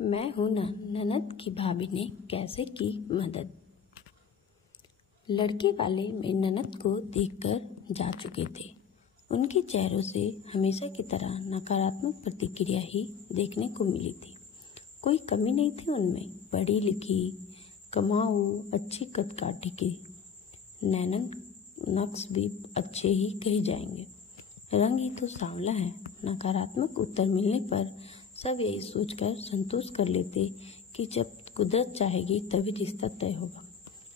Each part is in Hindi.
मैं हूं ननद की भाभी ने कैसे की मदद। लड़के वाले मेरी ननद को देखकर जा चुके थे। उनके चेहरों से हमेशा की तरह नकारात्मक प्रतिक्रिया ही देखने को मिली थी। कोई कमी नहीं थी उनमें। पढ़ी लिखी, कमाऊ, अच्छी कदकाठी की नैनन नक्श भी अच्छे ही कहे जाएंगे। रंग ही तो सांवला है। नकारात्मक उत्तर मिलने पर सब यही सोचकर संतोष कर लेते कि जब कुदरत चाहेगी तभी रिश्ता तय होगा।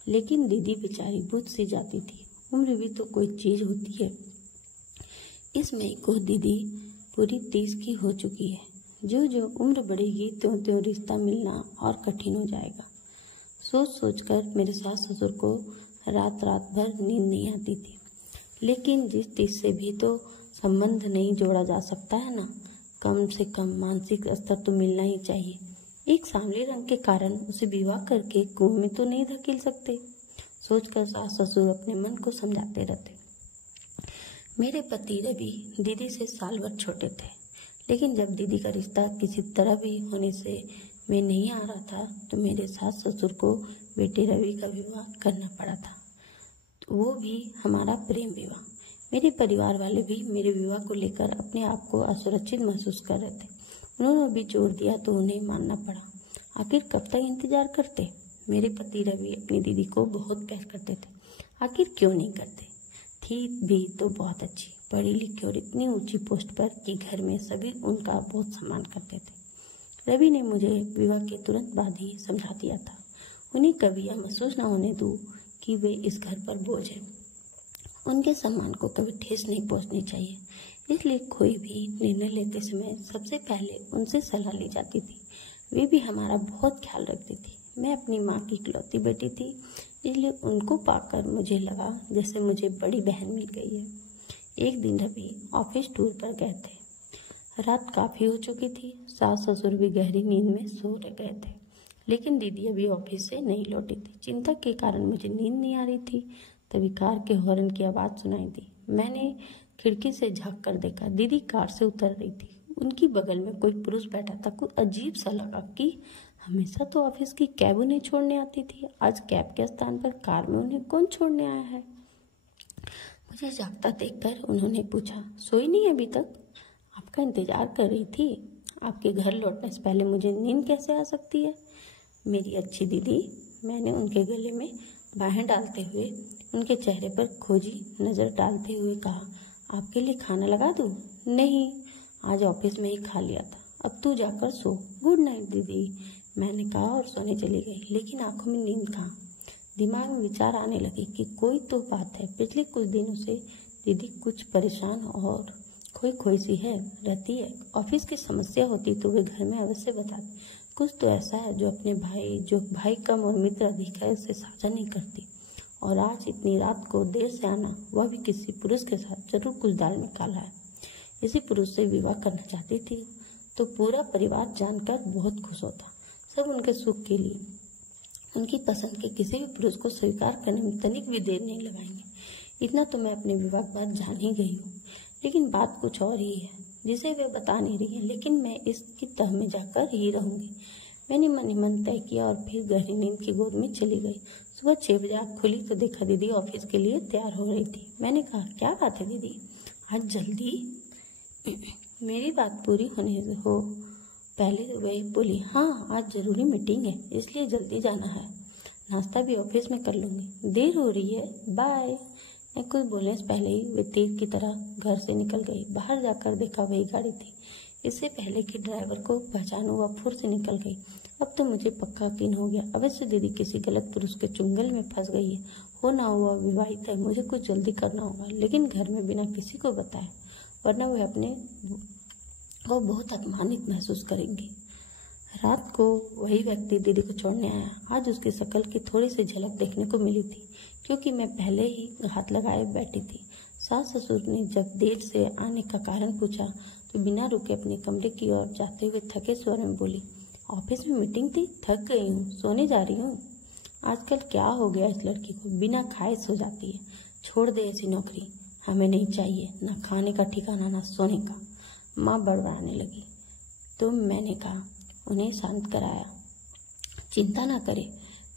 लेकिन दीदी बेचारी बुझ सी जाती थी। उम्र भी तो कोई चीज होती है। इस मई को दीदी पूरी 30 की हो चुकी है। जो जो उम्र बढ़ेगी त्यों त्यों रिश्ता मिलना और कठिन हो जाएगा। सोच सोचकर मेरे सास ससुर को रात रात भर नींद नहीं आती थी। लेकिन जिस चीज से भी तो संबंध नहीं जोड़ा जा सकता है ना, कम से कम मानसिक स्तर तो मिलना ही चाहिए। एक सांवले रंग के कारण उसे विवाह करके कुएं में तो नहीं धकेल सकते। सोचकर सास ससुर अपने मन को समझाते रहते। मेरे पति रवि दीदी से साल भर छोटे थे। लेकिन जब दीदी का रिश्ता किसी तरह भी होने से में नहीं आ रहा था तो मेरे सास ससुर को बेटे रवि का विवाह करना पड़ा था। वो भी हमारा प्रेम विवाह। मेरे परिवार वाले भी मेरे विवाह को लेकर अपने आप को असुरक्षित महसूस कर रहे थे। उन्होंने भी जोर दिया तो उन्हें मानना पड़ा। आखिर कब तक इंतजार करते। मेरे पति रवि अपनी दीदी को बहुत प्यार करते थे। आखिर क्यों नहीं करते। थी भी तो बहुत अच्छी, पढ़ी लिखी और इतनी ऊंची पोस्ट पर कि घर में सभी उनका बहुत सम्मान करते थे। रवि ने मुझे विवाह के तुरंत बाद ही समझा दिया था। उन्हें कभी यह महसूस न होने दूं कि वे इस घर पर बोझ हैं। उनके सम्मान को कभी ठेस नहीं पहुंचनी चाहिए। इसलिए कोई भी निर्णय लेते समय सबसे पहले उनसे सलाह ली जाती थी। वे भी हमारा बहुत ख्याल रखती थी। मैं अपनी माँ की इकलौती बेटी थी, इसलिए उनको पाकर मुझे लगा जैसे मुझे बड़ी बहन मिल गई है। एक दिन रवि ऑफिस टूर पर गए थे। रात काफ़ी हो चुकी थी। सास ससुर भी गहरी नींद में सो गए थे। लेकिन दीदी अभी ऑफिस से नहीं लौटी थी। चिंता के कारण मुझे नींद नहीं आ रही थी। तभी कार के हॉर्न की आवाज़ सुनाई दी। मैंने खिड़की से झांक कर देखा। दीदी कार से उतर रही थी। उनकी बगल में कोई पुरुष बैठा था। कुछ अजीब सा लगा कि हमेशा तो ऑफिस की कैब उन्हें छोड़ने आती थी, आज कैब के स्थान पर कार में उन्हें कौन छोड़ने आया है। मुझे जागता देखकर उन्होंने पूछा, सोई नहीं अभी तक? आपका इंतजार कर रही थी। आपके घर लौटने से पहले मुझे नींद कैसे आ सकती है। मेरी अच्छी दीदी। मैंने उनके गले में बाहें डालते हुए उनके चेहरे पर खोजी नज़र डालते हुए कहा, आपके लिए खाना लगा दूँ? नहीं, आज ऑफिस में ही खा लिया था। अब तू जाकर सो। गुड नाइट दीदी, मैंने कहा और सोने चली गई। लेकिन आंखों में नींद कहाँ। दिमाग में विचार आने लगे कि कोई तो बात है। पिछले कुछ दिनों से दीदी कुछ परेशान और खोई खोई सी है रहती है। ऑफिस की समस्या होती तो वे घर में अवश्य बताती। कुछ तो ऐसा है जो भाई कम और मित्र अधिक है उससे साझा नहीं करती। और आज इतनी रात को देर से आना, वह भी किसी पुरुष के साथ, जरूर कुछ दाल में काला है। इसी पुरुष से विवाह करना चाहती थी तो पूरा परिवार जानकर बहुत खुश होता। सब उनके सुख के लिए उनकी पसंद के किसी भी पुरुष को स्वीकार करने में तनिक भी देर नहीं लगाएंगे। इतना तो मैं अपने विवाह के बाद जान ही गई हूँ। लेकिन बात कुछ और ही है जिसे वे बता नहीं रही है। लेकिन मैं इसकी तह में जाकर ही रहूंगी। मैंने मन ही मन तय किया और फिर गहरी नींद की गोद में चली गई। सुबह 6 बजे आँख खुली तो देखा दीदी ऑफिस के लिए तैयार हो रही थी। मैंने कहा, क्या बात है दीदी, आज जल्दी? मेरी बात पूरी होने हो पहले वे बोली, हाँ आज जरूरी मीटिंग है इसलिए जल्दी जाना है। नाश्ता भी ऑफिस में कर लूँगी, देर हो रही है, बाय। मैं कुछ बोलने से पहले ही वे तीर की तरह घर से निकल गई। बाहर जाकर देखा वही गाड़ी थी। इससे पहले कि ड्राइवर को पहचानूं वह फुर से निकल गई। अब तो मुझे पक्का यकीन हो गया, अवश्य दीदी किसी गलत पुरुष के चुंगल में फंस गई है। हो ना हुआ विवाहित है। मुझे कुछ जल्दी करना होगा, लेकिन घर में बिना किसी को बताए, वरना वह अपने को बहुत अपमानित महसूस करेंगी। रात को वही व्यक्ति दीदी को छोड़ने आया। आज उसकी शक्ल की थोड़ी सी झलक देखने को मिली थी, क्योंकि मैं पहले ही हाथ लगाए बैठी थी। सास ससुर ने जब देर से आने का कारण पूछा तो बिना रुके अपने कमरे की ओर जाते हुए थके स्वर में बोली, ऑफिस में मीटिंग थी, थक गई हूँ, सोने जा रही हूँ। आजकल क्या हो गया इस लड़की को, बिना खाए सो जाती है। छोड़ दे ऐसी नौकरी, हमें नहीं चाहिए, ना खाने का ठिकाना ना सोने का। माँ बड़बड़ाने लगी तो मैंने कहा, उन्हें शांत कराया। चिंता ना करें,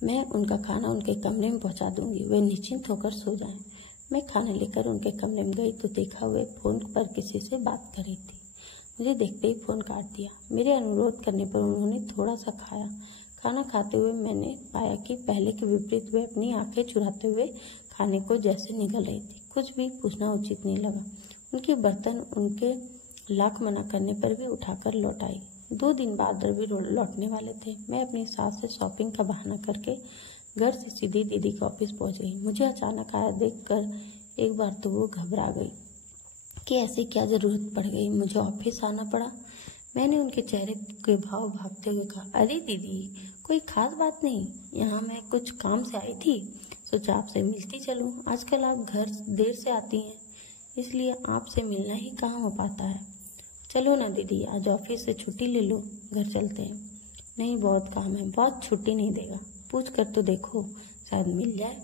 मैं उनका खाना उनके कमरे में पहुंचा दूंगी, वे निश्चिंत होकर सो जाएं। मैं खाना लेकर उनके कमरे में गई तो देखा वे फोन पर किसी से बात कर रही थी। मुझे देखते ही फोन काट दिया। मेरे अनुरोध करने पर उन्होंने थोड़ा सा खाया। खाना खाते हुए मैंने पाया कि पहले के विपरीत वे अपनी आंखें चुराते हुए खाने को जैसे निगल रही थी। कुछ भी पूछना उचित नहीं लगा। उनके बर्तन उनके लाख मना करने पर भी उठाकर लौट आई। 2 दिन बाद रवि लौटने वाले थे। मैं अपनी सास से शॉपिंग का बहाना करके घर से सीधी दीदी के ऑफिस पहुंच गई। मुझे अचानक आया देखकर एक बार तो वो घबरा गई कि ऐसी क्या जरूरत पड़ गई, मुझे ऑफिस आना पड़ा। मैंने उनके चेहरे के भाव भागते हुए कहा, अरे दीदी, कोई खास बात नहीं, यहाँ मैं कुछ काम से आई थी, सोचा आपसे मिलती चलूं। आजकल आप घर देर से आती हैं, इसलिए आपसे मिलना ही कहाँ हो पाता है। चलो ना दीदी, आज ऑफिस से छुट्टी ले लो, घर चलते हैं। नहीं, बहुत काम है। बहुत छुट्टी नहीं देगा, पूछ कर तो देखो, शायद मिल जाए।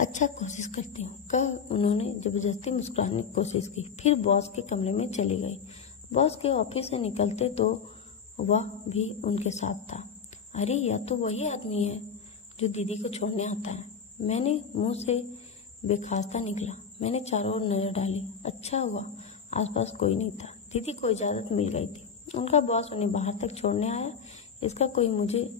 अच्छा, कोशिश करती हूँ, कह उन्होंने जबरदस्ती मुस्कुराने की कोशिश की। फिर बॉस के कमरे में चली गई। बॉस के ऑफिस से निकलते तो वह भी उनके साथ था। अरे, यह तो वही आदमी है जो दीदी को छोड़ने आता है। मैंने मुंह से बेखास्ता निकला। मैंने चारों ओर नजर डाली। अच्छा हुआ आसपास कोई नहीं था। दीदी को इजाजत मिल गई थी। उनका बॉस उन्हें बाहर तक छोड़ने आया, इसका कोई मुझे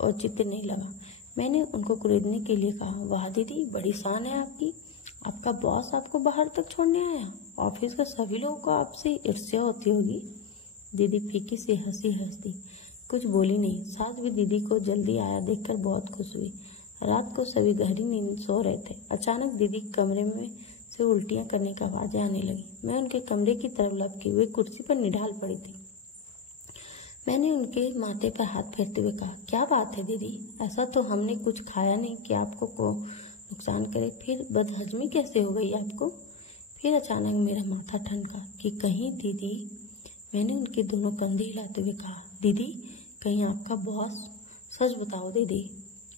औचित्य नहीं लगा। मैंने उनको कुरेदने के लिए कहा, वाह दीदी, बड़ी शान है आपकी, आपका बॉस आपको बाहर तक छोड़ने आया। ऑफिस के सभी लोगों को आपसे ईर्ष्या होती होगी। दीदी फीकी सी हंसी हंस दी, कुछ बोली नहीं। सास भी दीदी को जल्दी आया देखकर बहुत खुश हुई। रात को सभी गहरी नींद सो रहे थे। अचानक दीदी कमरे में से उल्टियां करने की आवाजें आने लगी। मैं उनके कमरे की तरफ लपकी, वे कुर्सी पर निढाल पड़ी थी। मैंने उनके माथे पर हाथ फेरते हुए कहा, क्या बात है दीदी, ऐसा तो हमने कुछ खाया नहीं कि आपको को नुकसान करे, फिर बदहजमी कैसे हो गई आपको। फिर अचानक मेरा माथा ठनका कि कहीं दीदी, मैंने उनके दोनों कंधे हिलाते हुए कहा, दीदी, कहीं आपका बॉस, सच बताओ दीदी,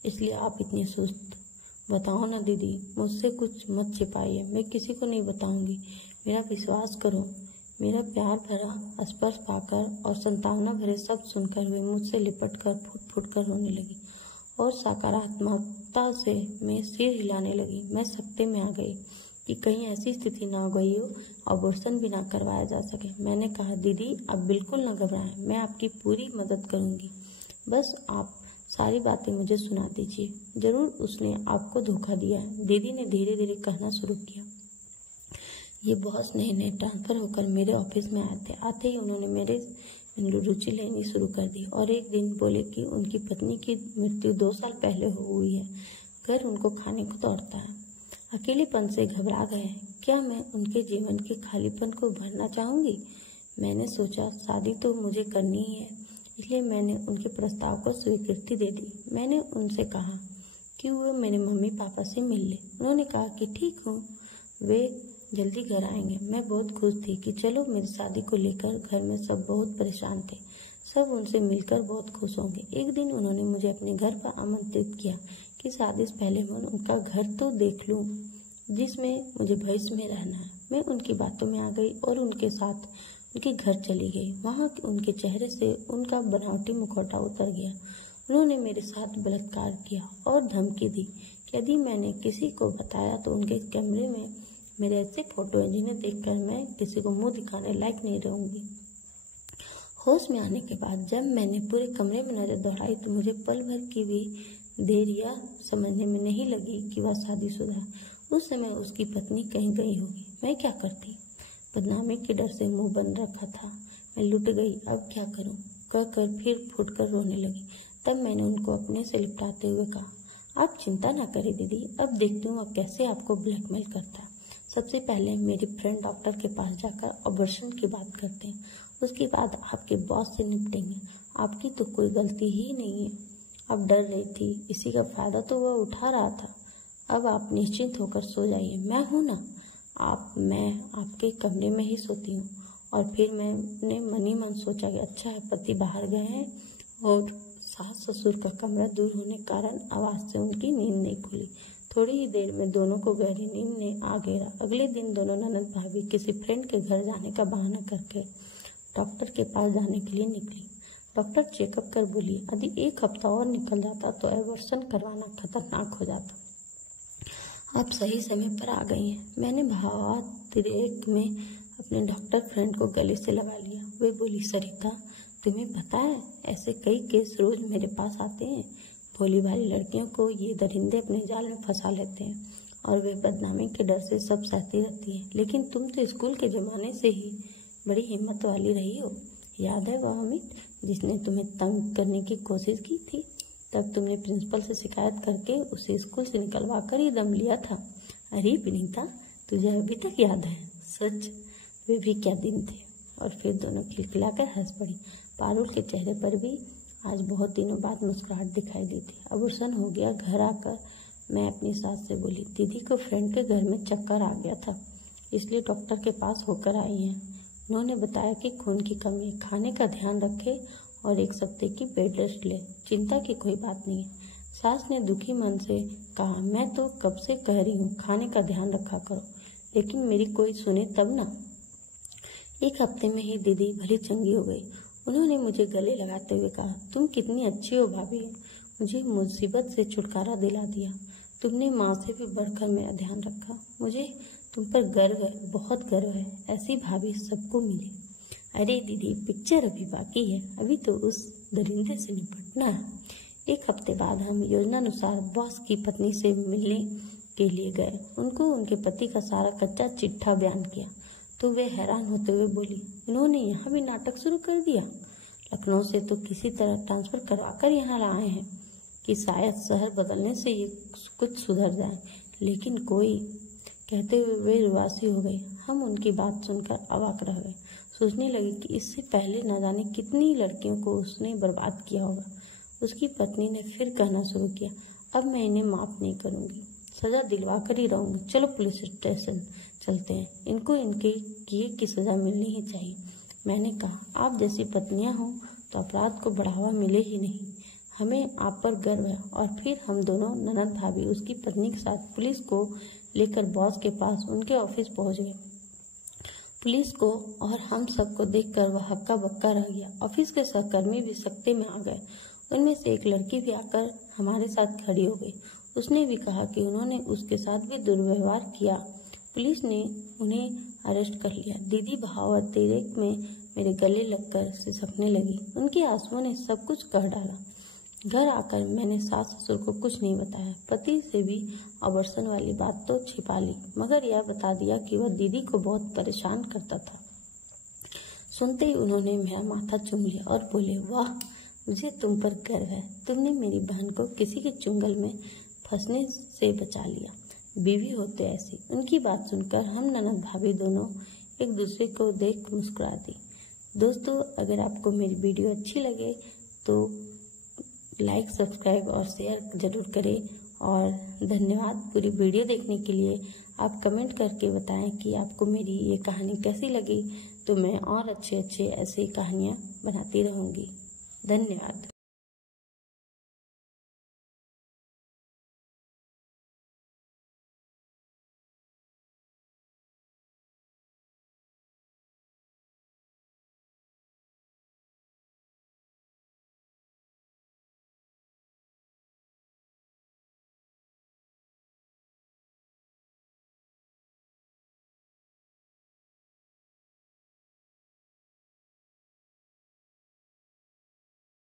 इसलिए आप इतनी सुस्त। बताओ ना दीदी, मुझसे कुछ मत छिपाइए, मैं किसी को नहीं बताऊंगी, मेरा विश्वास करो। मेरा प्यार भरा स्पर्श पाकर और संतावना भरे शब्द सुनकर वे मुझसे लिपट कर फुट फुट कर रोने लगी और सकारात्मकता से मैं सिर हिलाने लगी। मैं सकते में आ गई कि कहीं ऐसी स्थिति ना हो गई हो, अबॉर्शन भी ना करवाया जा सके। मैंने कहा, दीदी आप बिल्कुल ना घबराएं, मैं आपकी पूरी मदद करूंगी, बस आप सारी बातें मुझे सुना दीजिए। जरूर उसने आपको धोखा दिया है। दीदी ने धीरे धीरे कहना शुरू किया। ये बॉस नए ट्रांसफर होकर मेरे ऑफिस में आए थे। आते ही उन्होंने मेरे रुचि लेनी शुरू कर दी और एक दिन बोले कि उनकी पत्नी की मृत्यु 2 साल पहले हुई है। घर उनको खाने को दौड़ता है। अकेलेपन से घबरा गए हैं। क्या मैं उनके जीवन के खालीपन को भरना चाहूंगी? मैंने सोचा, शादी तो मुझे करनी ही है, इसलिए मैंने उनके प्रस्ताव को स्वीकृति दे दी। मैंने उनसे कहा कि वो मेरे मम्मी पापा से मिल ले। उन्होंने कहा कि ठीक हूँ, वे जल्दी घर आएंगे। मैं बहुत खुश थी कि चलो, मेरी शादी को लेकर घर में सब बहुत परेशान थे। सब उनसे मिलकर बहुत खुश होंगे। एक दिन उन्होंने मुझे अपने घर पर आमंत्रित किया कि शादी से पहले मैं उनका घर तो देख लूं, जिसमें मुझे भविष्य में रहना है। मैं उनकी बातों में आ गई और उनके साथ उनके घर चली गई। वहाँ उनके चेहरे से उनका बनावटी मुखौटा उतर गया। उन्होंने मेरे साथ बलात्कार किया और धमकी दी कि यदि मैंने किसी को बताया तो उनके कमरे में मेरे ऐसे फोटो हैं जिन्हें देखकर मैं किसी को मुंह दिखाने लायक नहीं रहूंगी। होश में आने के बाद जब मैंने पूरे कमरे में नजर दौड़ाई तो मुझे पल भर की भी देर यह समझने में नहीं लगी कि वह शादीशुदा है। उस समय उसकी पत्नी कहीं गई होगी। मैं क्या करती? बदनामी के डर से मुंह बंद रखा था। मैं लुट गई, अब क्या करूं? कहकर फिर फुटकर रोने लगी। तब मैंने उनको अपने से लिपटाते हुए कहा, आप चिंता ना करें दीदी, अब देखती हूँ कैसे आपको ब्लैकमेल करता है। सबसे पहले मेरी फ्रेंड डॉक्टर के पास जाकर अबॉर्शन की बात करते हैं, उसके बाद आपके बॉस से निपटेंगे। आपकी तो कोई गलती ही नहीं है। आप डर रही थी, इसी का फायदा तो वह उठा रहा था। अब आप निश्चिंत होकर सो जाइए, मैं हूं ना। मैं आपके कमरे में ही सोती हूँ। और फिर मैंने मन ही मन सोचा कि अच्छा है, पति बाहर गए हैं और सास ससुर का कमरा दूर होने के कारण आवाज से उनकी नींद नहीं खुली। थोड़ी ही देर में दोनों को गहरी नींद ने आ घेरा। अगले दिन दोनों ननद भाभी किसी फ्रेंड के घर जाने का बहाना करके डॉक्टर के पास जाने के लिए निकली। डॉक्टर चेकअप कर बोली, यदि 1 हफ्ता और निकल जाता तो एबॉर्शन करवाना खतरनाक हो जाता। आप सही समय पर आ गई हैं। मैंने भावातिरेक में अपने डॉक्टर फ्रेंड को गले से लगा लिया। वे बोली, सरिता, तुम्हें पता है ऐसे कई केस रोज मेरे पास आते हैं। भोली भाली लड़कियों को ये दरिंदे अपने जाल में फंसा लेते हैं और वे बदनामी के डर से सब सहती रहती हैं। लेकिन तुम तो स्कूल के ज़माने से ही बड़ी हिम्मत वाली रही हो। याद है वह अमित जिसने तुम्हें तंग करने की कोशिश की थी? तब तुमने प्रिंसिपल से शिकायत करके उसे स्कूल से निकलवा कर ही दम लिया था। अरे विनीता, तुझे अभी तक याद है? सच, वे भी क्या दिन थे। और फिर दोनों खिलखिलाकर हंस पड़ी। पारुल के चेहरे पर भी आज बहुत दिनों बाद मुस्कुराहट दिखाई दी थी। अबॉर्शन हो गया। घर आकर मैं अपनी सास से बोली, दीदी को फ्रेंड के घर में चक्कर आ गया था, इसलिए डॉक्टर के पास होकर आई हैं। उन्होंने बताया कि खून की कमी है, खाने का ध्यान रखे और 1 हफ्ते की बेड रेस्ट ले। चिंता की कोई बात नहीं है। सास ने दुखी मन से कहा, मैं तो कब से कह रही हूँ खाने का ध्यान रखा करो, लेकिन मेरी कोई सुने तब ना। 1 हफ्ते में ही दीदी भली चंगी हो गई। उन्होंने मुझे गले लगाते हुए कहा, तुम कितनी अच्छी हो भाभी, मुझे मुसीबत से छुटकारा दिला दिया। तुमने माँ से भी बढ़कर मेरा ध्यान रखा। मुझे तुम पर गर्व है, बहुत गर्व है। ऐसी भाभी सबको मिले। अरे दीदी, पिक्चर अभी बाकी है, अभी तो उस दरिंदे से निपटना है। 1 हफ्ते बाद हम योजनानुसार बॉस की पत्नी से मिलने के लिए गए। उनको उनके पति का सारा कच्चा चिट्ठा बयान किया तो वे हैरान होते हुए बोली, इन्होंने यहाँ भी नाटक शुरू कर दिया। लखनऊ से तो किसी तरह ट्रांसफ़र करवा कर यहाँ लाए हैं कि शायद शहर बदलने से ये कुछ सुधर जाए, लेकिन कोई, कहते हुए वे रुआसी हो गई। हम उनकी बात सुनकर अवाक रह गए। सोचने लगे कि इससे पहले न जाने कितनी लड़कियों को उसने बर्बाद किया होगा। उसकी पत्नी ने फिर कहना शुरू किया, अब मैं इन्हें माफ़ नहीं करूँगी, सज़ा दिलवा कर ही रहूँगी। चलो पुलिस स्टेशन चलते हैं, इनको इनके किए की सज़ा मिलनी ही चाहिए। मैंने कहा, आप जैसी पत्नियाँ हों तो अपराध को बढ़ावा मिले ही नहीं। हमें आप पर गर्व है। और फिर हम दोनों ननद भाभी उसकी पत्नी के साथ पुलिस को लेकर बॉस के पास उनके ऑफिस पहुंच गए। पुलिस को और हम सबको देखकर वह हक्का बक्का रह गया। ऑफिस के सहकर्मी भी सख्ते में आ गए। उनमें से एक लड़की भी आकर हमारे साथ खड़ी हो गई। उसने भी कहा कि उन्होंने उसके साथ भी दुर्व्यवहार किया। पुलिस ने उन्हें अरेस्ट कर लिया। दीदी भावातिरेक में मेरे गले लगकर सिसकने लगी। उनके आंसुओं ने सब कुछ कह डाला। घर आकर मैंने सास ससुर को कुछ नहीं बताया। पति से भी अबॉर्शन वाली बात तो छिपा ली, मगर यह बता दिया कि वह दीदी को बहुत परेशान करता था। सुनते ही उन्होंने मेरा माथा चूम लिया और बोले, वाह, मुझे तुम पर गर्व है। तुमने मेरी बहन को किसी के चुंगल में फंसने से बचा लिया। बीवी होते ऐसी। उनकी बात सुनकर हम ननद भाभी दोनों एक दूसरे को देख मुस्कुरा दी। दोस्तों, अगर आपको मेरी वीडियो अच्छी लगे तो लाइक, सब्सक्राइब और शेयर ज़रूर करें। और धन्यवाद पूरी वीडियो देखने के लिए। आप कमेंट करके बताएं कि आपको मेरी ये कहानी कैसी लगी, तो मैं और अच्छे ऐसे कहानियाँ बनाती रहूँगी। धन्यवाद।